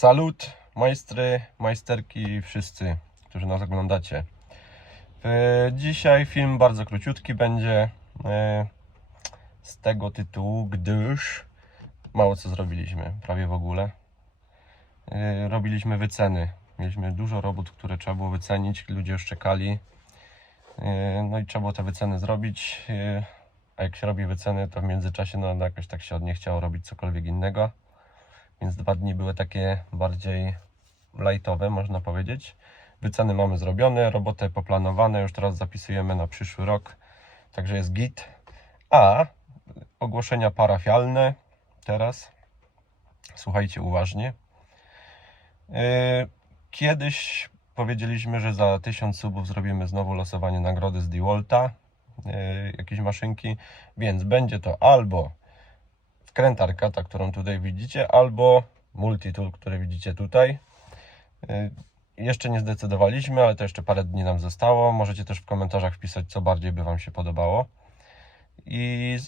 Salut, majstry, majsterki, wszyscy, którzy nas oglądacie. Dzisiaj film bardzo króciutki będzie e, z tego tytułu, gdyż mało co zrobiliśmy, prawie w ogóle. E, Robiliśmy wyceny. Mieliśmy dużo robót, które trzeba było wycenić, ludzie już czekali. E, No i trzeba było te wyceny zrobić. A jak się robi wyceny, to w międzyczasie no, jakoś tak się od nie chciało robić cokolwiek innego. Więc dwa dni były takie bardziej lightowe, można powiedzieć. Wyceny mamy zrobione, roboty poplanowane, już teraz zapisujemy na przyszły rok, także jest git. A ogłoszenia parafialne teraz. Słuchajcie uważnie. Yy, Kiedyś powiedzieliśmy, że za 1000 subów zrobimy znowu losowanie nagrody z DeWalta, yy, jakieś maszynki, więc będzie to albo wkrętarka, ta którą tutaj widzicie, albo multitool, który widzicie tutaj. Y, Jeszcze nie zdecydowaliśmy, ale to jeszcze parę dni nam zostało. Możecie też w komentarzach wpisać, co bardziej by Wam się podobało. I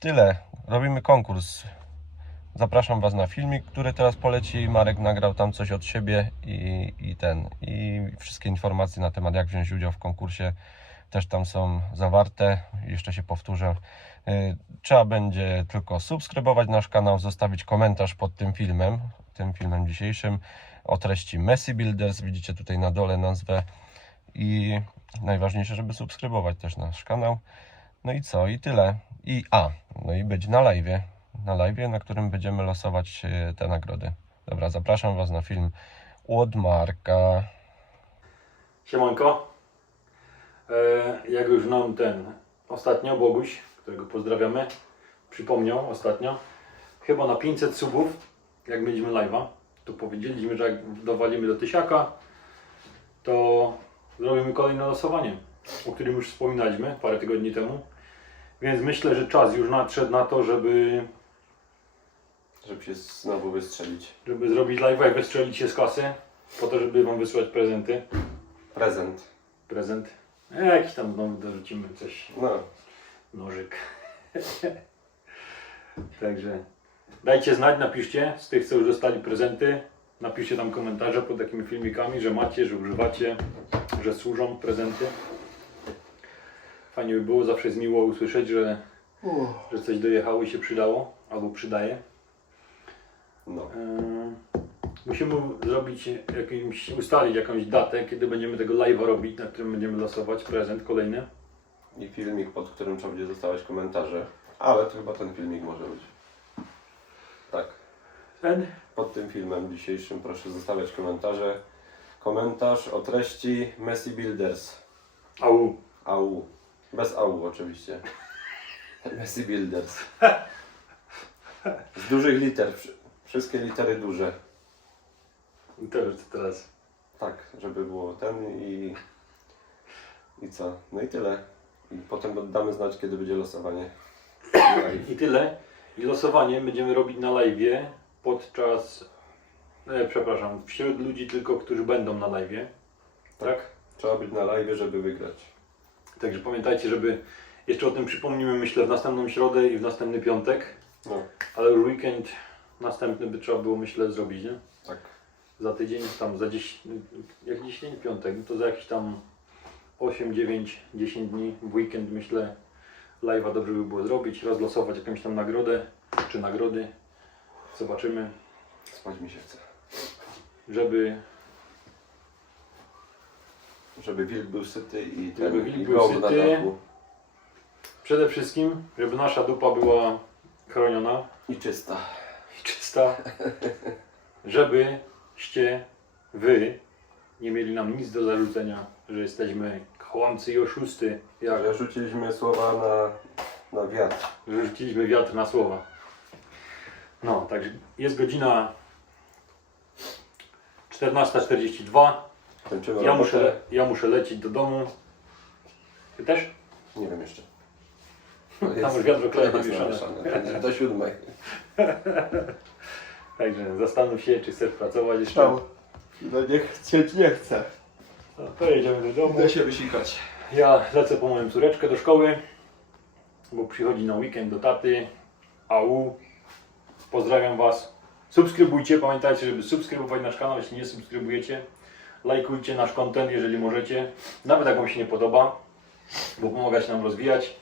tyle. Robimy konkurs. Zapraszam Was na filmik, który teraz poleci. Marek nagrał tam coś od siebie i, i ten. I wszystkie informacje na temat, jak wziąć udział w konkursie, też tam są zawarte. Jeszcze się powtórzę. Y, Trzeba będzie tylko subskrybować nasz kanał, zostawić komentarz pod tym filmem, tym filmem dzisiejszym o treści Messi Builders. Widzicie tutaj na dole nazwę i najważniejsze, żeby subskrybować też nasz kanał. No i co? I tyle. I a, no i być na live. Na live, na którym będziemy losować y, te nagrody. Dobra, zapraszam Was na film od Marka. Siemanko. E, jak już nam ten ostatnio Boguś, którego pozdrawiamy, przypomniał ostatnio, chyba na 500 subów, jak mieliśmy live'a, to powiedzieliśmy, że jak dowalimy do tysiaka, to zrobimy kolejne losowanie, o którym już wspominaliśmy parę tygodni temu. Więc myślę, że czas już nadszedł na to, żeby, Żeby się znowu wystrzelić. żeby zrobić live'a i wystrzelić się z kasy, po to, żeby Wam wysłać prezenty. Prezent. Prezent. E, jakiś tam znowu dorzucimy coś. No, nożyk. Także dajcie znać, napiszcie z tych, co już dostali prezenty. Napiszcie tam komentarze pod takimi filmikami, że macie, że używacie, że służą prezenty. Fajnie by było, zawsze jest miło usłyszeć, że, że coś dojechało i się przydało, albo przydaje. no. Eee, Musimy zrobić jakimś, ustalić jakąś datę, kiedy będziemy tego live'a robić, na którym będziemy losować prezent kolejny. i filmik, pod którym trzeba będzie zostawiać komentarze. Ale to chyba ten filmik może być. Tak. Ten? Pod tym filmem dzisiejszym proszę zostawiać komentarze. Komentarz o treści Messi Builders. Au. AU. Bez AU oczywiście. Messi Builders. Z dużych liter. wszy- Wszystkie litery duże. To już teraz. Tak, żeby było ten i... I co? No i tyle. I potem damy znać, kiedy będzie losowanie. Live. I tyle. I losowanie będziemy robić na live podczas. E, przepraszam, wśród ludzi tylko, którzy będą na live. Tak? Trzeba być na live, żeby wygrać. Także pamiętajcie, żeby jeszcze o tym przypomnimy, myślę, w następną środę i w następny piątek. No, Ale już weekend następny by trzeba było, myślę, zrobić, nie? tak. Za tydzień, tam za 10, jak dzień piątek, to za jakieś tam 8, 9, 10 dni w weekend myślę live'a dobrze by było zrobić, rozlosować jakąś tam nagrodę, czy nagrody, zobaczymy, Spać mi się chce. żeby, Żeby wilk był syty i ten Żeby wilk i był na syty. dachu. przede wszystkim, żeby nasza dupa była chroniona I czysta. i czysta, żebyście wy nie mieli nam nic do zarzucenia, że jesteśmy kłamcy i oszusty, jak Że rzuciliśmy słowa na, na wiatr. że rzuciliśmy wiatr na słowa. No, także jest godzina 14.42. Kończymy Ja robotę. muszę, ja muszę lecieć do domu. Ty też? Nie wiem jeszcze. Tam już wiatr okleja jest. Do siódmej. Także zastanów się, czy chcesz pracować jeszcze. No nie chcieć nie chcę. No, to jedziemy do domu. Idę się wysikać. Ja lecę po moją córeczkę do szkoły, bo przychodzi na weekend do taty. Au. Pozdrawiam Was. Subskrybujcie, pamiętajcie, żeby subskrybować nasz kanał, jeśli nie subskrybujecie. Lajkujcie nasz content, jeżeli możecie. Nawet jak Wam się nie podoba, bo pomaga się nam rozwijać.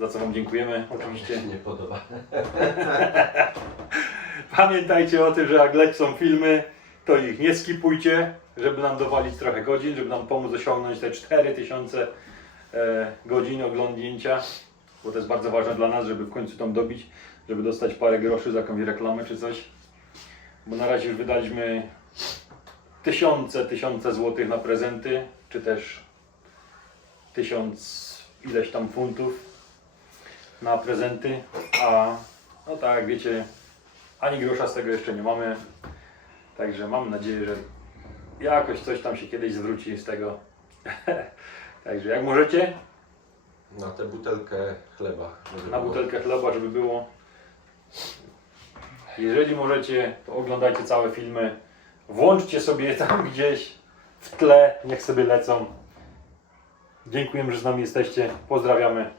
Za co Wam dziękujemy. Oczywiście. nie podoba. Pamiętajcie o tym, że jak lecą filmy, to ich nie skipujcie, żeby nam dowalić trochę godzin, żeby nam pomóc osiągnąć te 4000 e, godzin oglądnięcia, bo to jest bardzo ważne dla nas, żeby w końcu tam dobić, żeby dostać parę groszy za jakąś reklamę czy coś. Bo na razie już wydaliśmy tysiące, tysiące złotych na prezenty, czy też tysiąc ileś tam funtów na prezenty, a no tak wiecie, ani grosza z tego jeszcze nie mamy. Także mam nadzieję, że jakoś coś tam się kiedyś zwróci z tego. Także jak możecie, Na tę butelkę chleba. żeby na było. butelkę chleba, żeby było. Jeżeli możecie, to oglądajcie całe filmy. Włączcie sobie tam gdzieś w tle, niech sobie lecą. Dziękujemy, że z nami jesteście. Pozdrawiamy.